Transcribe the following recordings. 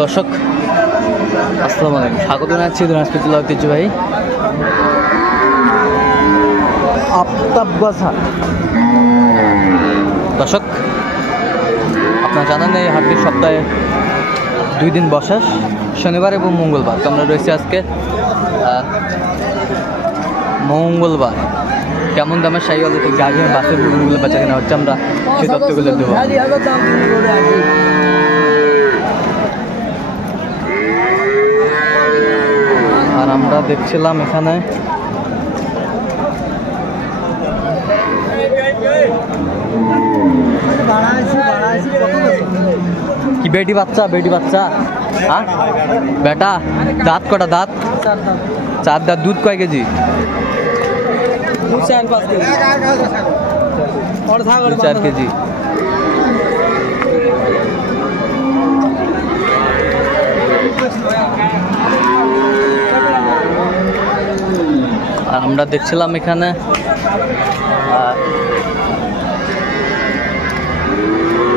দর্শক আসসালামু আলাইকুম, স্বাগত জানাচ্ছি দিনাজপুর জেলা ঐতিহ্যবাহী আফতাবগঞ্জ হাট। দর্শক আপনারা জানেন এই হাটটি সপ্তাহে 2 দিন বসে, শনিবার এবং মঙ্গলবার। তো আমরা রয়েছি আজকে মঙ্গলবার। কেমন দামের শাহিওয়াল গাড়ি বাসের গরুগুলো বেচা কেনা হচ্ছে, আমরা সেই তথ্যগুলো দেবো। আর আমরা দেখছিলাম এখানে কি বেটি বাচ্চা হ্যাঁ বেটা, দাঁত কটা? দাঁত 4 দাঁত। দুধ কয় কেজি? 4 কেজি। আর আমরা দেখছিলাম এখানে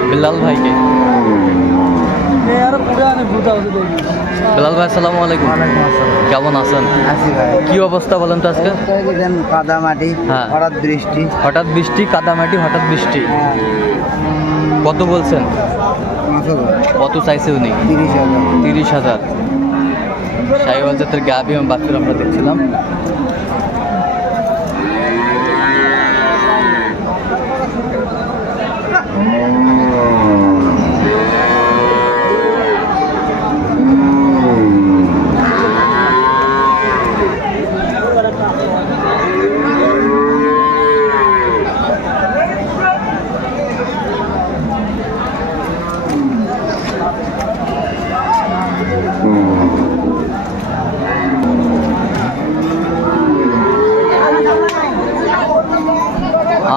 বিলাল ভাইকে। বিলাল ভাই আসসালামু আলাইকুম। কেমন আছেন? কি অবস্থা বলেন তো আজকে? কাদা মাটি, হ্যাঁ, হঠাৎ বৃষ্টি, কাদা মাটি, হঠাৎ বৃষ্টি। কত বলছেন? কত চাইছে উনি? 30,000। শাহিওয়াল জাতের গাভী এবং বাছুর আমরা দেখছিলাম।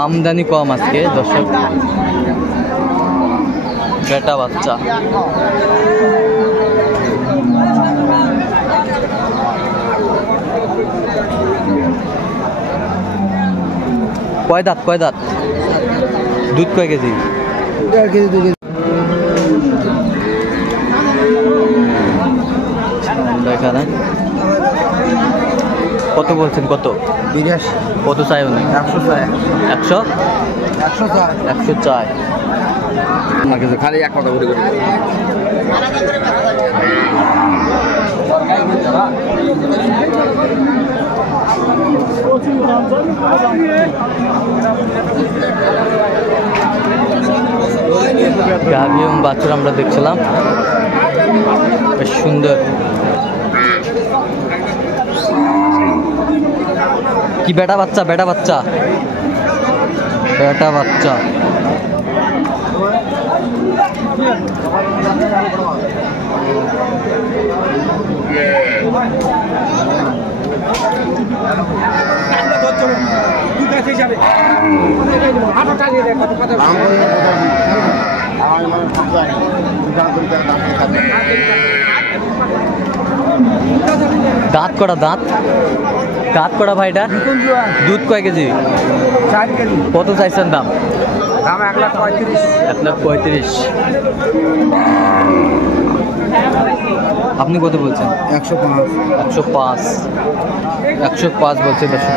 আমদানি কম আজকে দর্শক। বেটা বাচ্চা কয় দাঁত? দুধ কয় কেজি? 1.5 KG 2 KG. এখানে কত বলছেন? কত? 82। কত চাই উনি? 100 চাই। 100 চাই। খালি 1 কথা করে গাভী এবং বাছুর আমরা দেখছিলাম, বেশ সুন্দর। কি বেটা বাচ্চা? দাঁত কটা ভাইটা? দুধ কয় কেজি? 4 কেজি। কত চাইছেন দাম? 1,35,000। আপনি কত বলছেন? 105 বলছে দর্শক।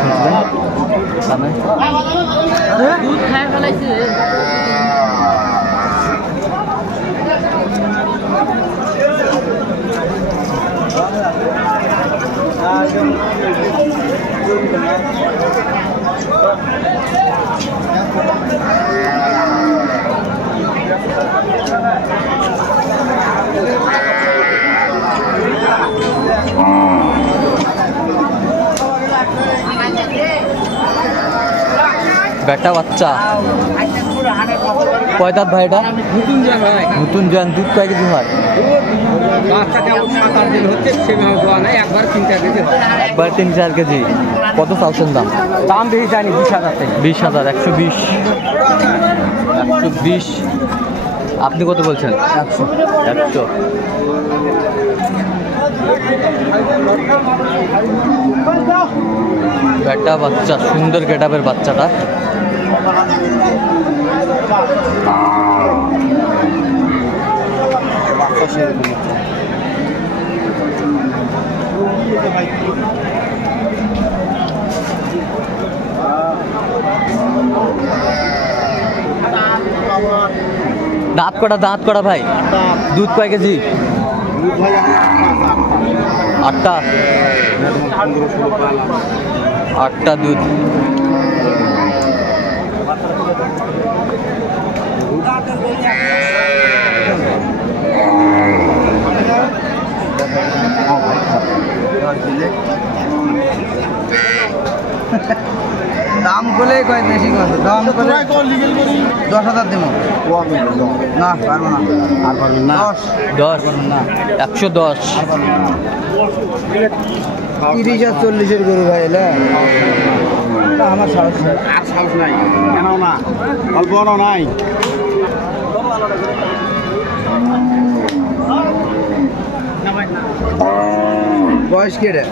বেটা বাচ্চা কয় দাঁত ভাই? এটা নতুন জন। দুধ কয় কেজি হয়? একবার 3-4 কেজি। কত চালছেন দাম? বেশি জানি 20,000। 20,000। 120। আপনি কত বলছেন? 100। বেটা বাচ্চা, সুন্দর গেটআপের বাচ্চাটা। দাঁত কটা ভাই? দুধ কয় কেজি? 8টা। 8টা দুধ। দাম বলে কয় বেশি কত দাম বলে 10,000 দেবো না পারবো না আর পারবেন না 10 না 110 30 আর 40-এর গরু ভাই এলে আমার সাহস নাই কেন না অল্প নাই বয়স কেটে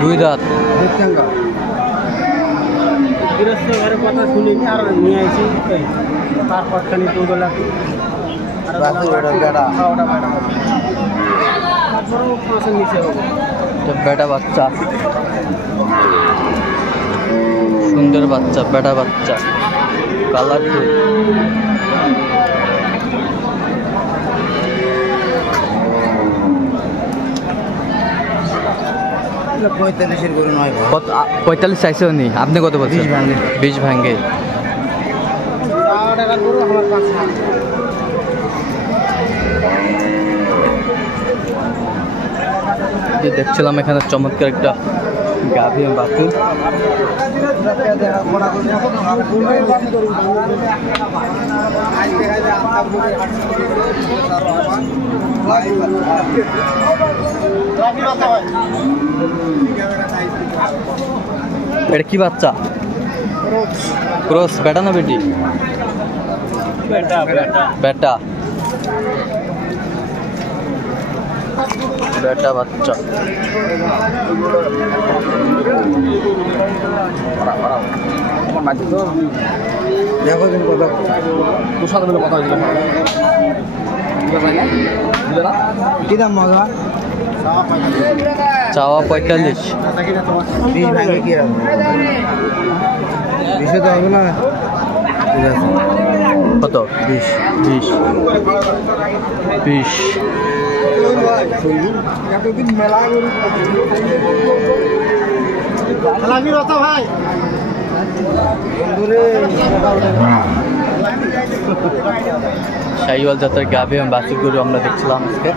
2 দাঁত। গৃহস্থ ঘরে কথা শুনিনি আর নিয়ে আসি তারপর খালি দুবেলা বেটা বাচ্চা, সুন্দর বাচ্চা, বেটা বাচ্চা, কালারফুল। পঁয়তাল্লিশের গরু নয় 45 চাইছেও নি, আপনি কত বলছেন? 20 ভাঙ্গে। দেখছিলাম এখানে চমৎকার একটা গাভী বাছুর। এটা কি বাচ্চা? ক্রস। বেটা না বেটি? বেটা বেটা বাচ্চা। দেখো তুমি কথা তোর সাথে বলে কথা হয়েছিল কি দাম মজা চাওয়া 45। 20 ভাঙে কি হবে 20 তো হবে না ঠিক আছে কত? 20 এতদিন মেলা গরু লাগি রতা ভাই বন্ধুরে শাহিওয়াল জাতের গাভী এবং বাছুর গরু আমরা দেখছিলাম আজকে।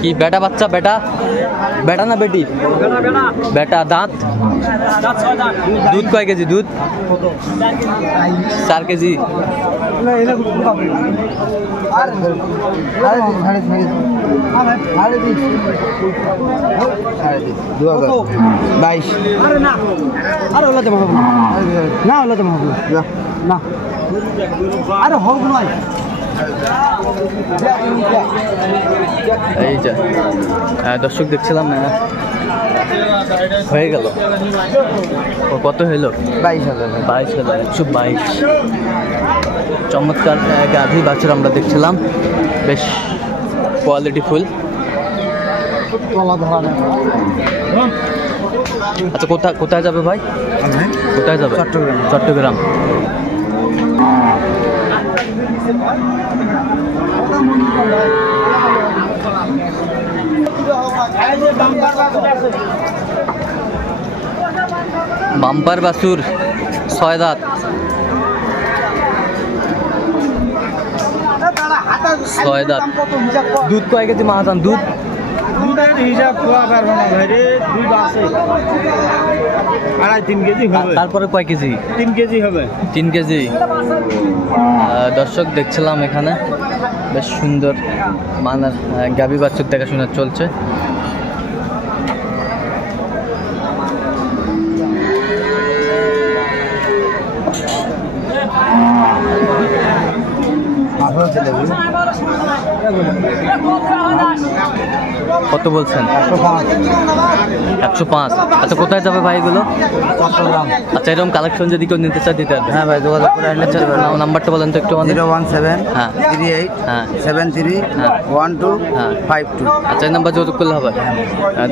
কি বেটা বাচ্চা? বেটা বেটা না বেটি? বেটা। দাঁত? দুধ কয় কেজি? দুধ 4 কেজি। এই যে দর্শক দেখছিলাম হয়ে গেল। কত হইল? 22,000। 122। চমৎকার গাভী বাছুর আমরা দেখছিলাম, বেশ কোয়ালিটি ফুল। আচ্ছা কোথায় যাবে ভাই? কোথায় যাবে? চট্টগ্রাম। বাম্পার বাছুর 6 দাঁত। 6 দাঁত। দুধ কয় কেজি মাহাজান? দুধ আমাদের হিসাব খোয়া পারবো না ভাই রে, দুধ আছে 2.5-3 কেজি হবে। তারপরে কয় কেজি? 3 কেজি হবে। 3 কেজি। দর্শক দেখছিলাম এখানে বেশ সুন্দর মানার গাভী বাছুর দেখাশোনা চলছে। কত বলছেন? 105। আচ্ছা কোথায় যাবে ভাই এগুলো? আচ্ছা এরকম কালেকশন যদি কেউ নিতে চায় দিতে পারবে? হ্যাঁ ভাই, যোগাযোগ করে আসলে চলবে। নাম্বারটা বলেন তো একটু আমাদের। 017 হ্যাঁ 38 হ্যাঁ 73 হ্যাঁ 1252। আচ্ছা এই নাম্বার যোগাযোগ করলে হবে।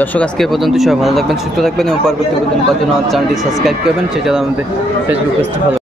দর্শক আজকে এ পর্যন্ত, সবাই ভালো থাকবেন, সুস্থ থাকবেন এবং পরবর্তী পর্যন্ত পাওয়ার জন্য আমার চ্যানেলটি সাবস্ক্রাইব করবেন, সেটা আমাদের ফেসবুক পেজটি ফলো